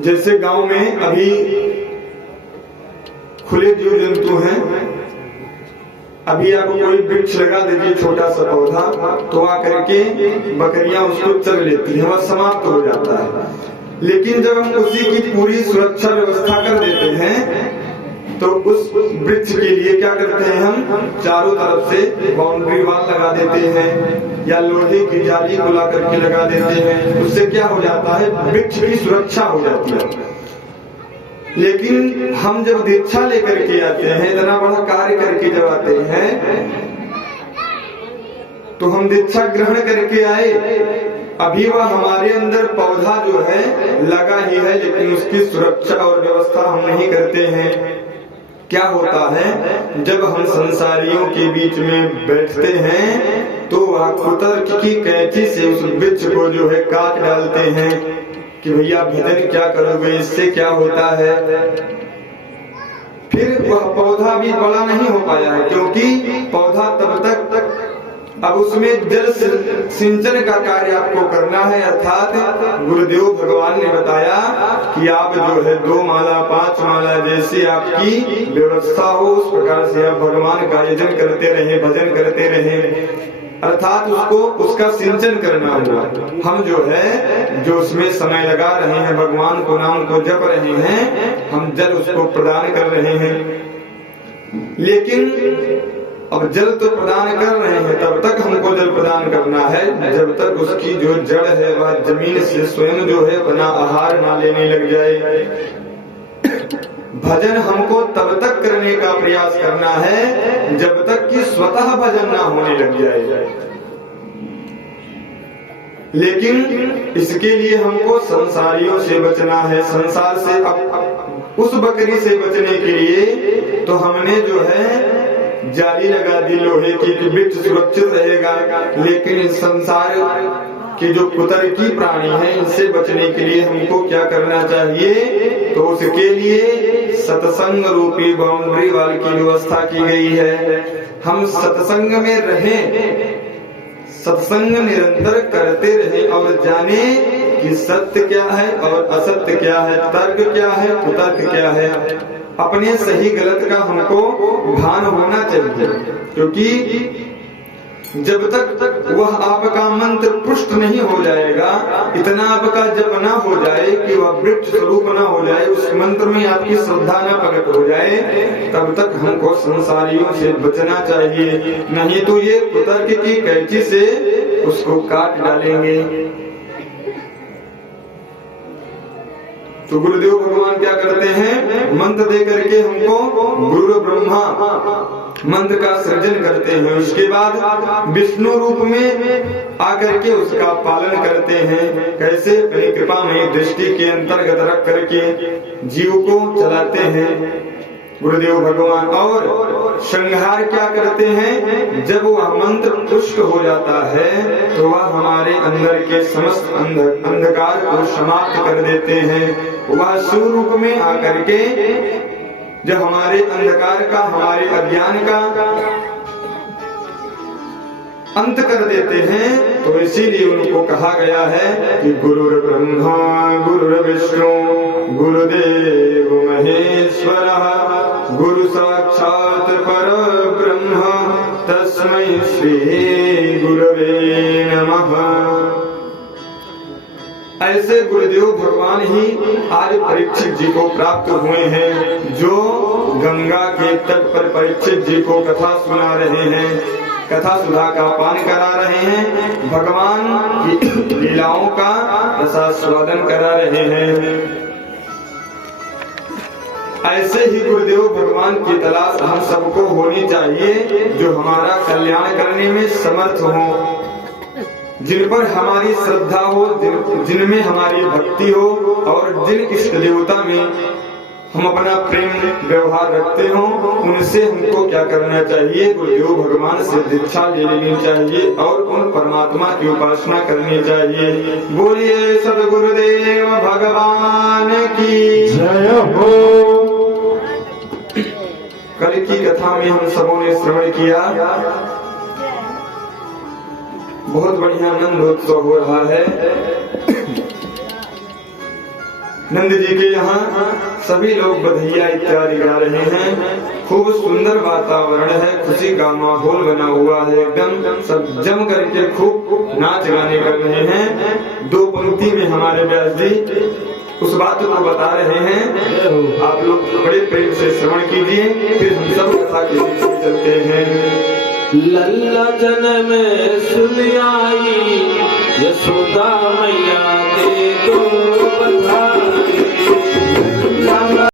जैसे गांव में अभी खुले जीव जंतु हैं, अभी आप कोई वृक्ष लगा दीजिए छोटा सा पौधा, तो आकर के बकरियां उसको चल लेती हैं, वह समाप्त हो जाता है। लेकिन जब हम उसी की पूरी सुरक्षा व्यवस्था कर देते हैं तो उस वृक्ष के लिए क्या करते हैं, हम चारों तरफ से बाउंड्री वाल लगा देते हैं या लोहे की जाली को ला करके लगा देते हैं। उससे क्या हो जाता है, वृक्ष की सुरक्षा हो जाती है। लेकिन हम जब दीक्षा लेकर के आते हैं, इतना बड़ा कार्य करके जब आते हैं, तो हम दीक्षा ग्रहण करके आए, अभी वह हमारे अंदर पौधा जो है लगा ही है, लेकिन उसकी सुरक्षा और व्यवस्था हम नहीं करते हैं। क्या होता है, जब हम संसारियों के बीच में बैठते हैं तो वह कुतर्क की कैंची से उस वृक्ष को जो है काट डालते हैं कि भैया भजन क्या करोगे, इससे क्या होता है। फिर वह पौधा भी बड़ा नहीं हो पाया है, क्योंकि पौधा तब तक अब उसमें जल सिंचन का कार्य आपको करना है। अर्थात गुरुदेव भगवान ने बताया कि आप जो है 2 माला 5 माला जैसी आपकी व्यवस्था हो, उस प्रकार से आप भगवान का यजन करते रहे, भजन करते रहे, अर्थात उसका सिंचन करना हुआ। हम जो है जो उसमें समय लगा रहे हैं, भगवान को नाम को जप रहे हैं, हम जल उसको प्रदान कर रहे हैं। लेकिन अब जल तो प्रदान कर रहे हैं, तब तक हमको जल प्रदान करना है जब तक उसकी जो जड़ है वह जमीन से स्वयं जो है अपना आहार ना लेने लग जाए। भजन हमको तब तक करने का प्रयास करना है जब तक कि स्वतः भजन ना होने लग जाए। लेकिन इसके लिए हमको संसारियों से बचना है। संसार से अब उस बकरी से बचने के लिए तो हमने जो है जाली लगा दी लोहे की कि वृक्ष सुरक्षित रहेगा, लेकिन इस संसार के जो कुतर्की प्राणी हैं इनसे बचने के लिए हमको क्या करना चाहिए, तो उसके लिए सत्संग रूपी बाउंड्री वाल की व्यवस्था की गई है। हम सत्संग में रहें, सत्संग निरंतर करते रहें और जाने कि सत्य क्या है और असत्य क्या है, तर्क क्या है, कुतर्क क्या है। अपने सही गलत का हमको भान होना चाहिए, क्योंकि जब तक वह आपका मंत्र पुष्ट नहीं हो जाएगा, इतना आपका जप ना हो जाए कि वह वृक्ष स्वरूप ना हो जाए, उस मंत्र में आपकी श्रद्धा न प्रकट हो जाए, तब तक हमको संसारियों से बचना चाहिए। नहीं तो ये कुतर्क की कैंची से उसको काट डालेंगे। तो गुरुदेव भगवान क्या करते हैं, मंत्र दे करके हमको गुरु ब्रह्मा मंत्र का सृजन करते हैं। उसके बाद विष्णु रूप में आकर के उसका पालन करते हैं। कैसे, अपनी कृपा में दृष्टि के अंतर्गत रख करके जीव को चलाते हैं गुरुदेव भगवान। और संहार क्या करते हैं, जब वह मंत्र पुष्ट हो जाता है तो वह हमारे अंदर के समस्त अंधकार को समाप्त कर देते हैं। वह शिव रूप में आकर के जब हमारे अंधकार का, हमारे अज्ञान का अंत कर देते हैं, तो इसीलिए उनको कहा गया है कि गुरुर् ब्रह्मा गुरुर्विष्णु गुरुदेव महेश्वरः गुरु साक्षात् परब्रह्म तस्मै श्री गुरवे नमः। ऐसे गुरुदेव भगवान ही आज परीक्षित जी को प्राप्त हुए हैं, जो गंगा के तट पर परीक्षित जी को कथा सुना रहे हैं, कथा सुधा का पान करा रहे हैं, भगवान की लीलाओं का रसास्वादन करा रहे हैं। ऐसे ही गुरुदेव भगवान की तलाश हम सबको होनी चाहिए, जो हमारा कल्याण करने में समर्थ हो, जिन पर हमारी श्रद्धा हो, जिनमें हमारी भक्ति हो, और जिन इष्ट देवता में हम अपना प्रेम व्यवहार रखते हो, उनसे हमको क्या करना चाहिए, गुरुदेव भगवान से दीक्षा ले लेनी चाहिए और उन परमात्मा की उपासना करनी चाहिए। बोलिए सद्गुरुदेव भगवान की जय हो। कल की कथा में हम सबों ने श्रवण किया, बहुत बढ़िया आनंद उत्सव हो रहा है। नंद जी के यहाँ सभी लोग बधाइयाँ इत्यादि गा रहे हैं। खूब सुंदर वातावरण है, खुशी का माहौल बना हुआ है, एकदम सब जम करके खूब नाच गाने कर रहे हैं। दो पंक्ति में हमारे व्यास जी उस बात को बता रहे हैं, आप लोग बड़े प्रेम से श्रवण कीजिए, फिर हम सब कथा के पीछे चलते हैं। लल्ला जन्म सुलियाई यशोदा मैया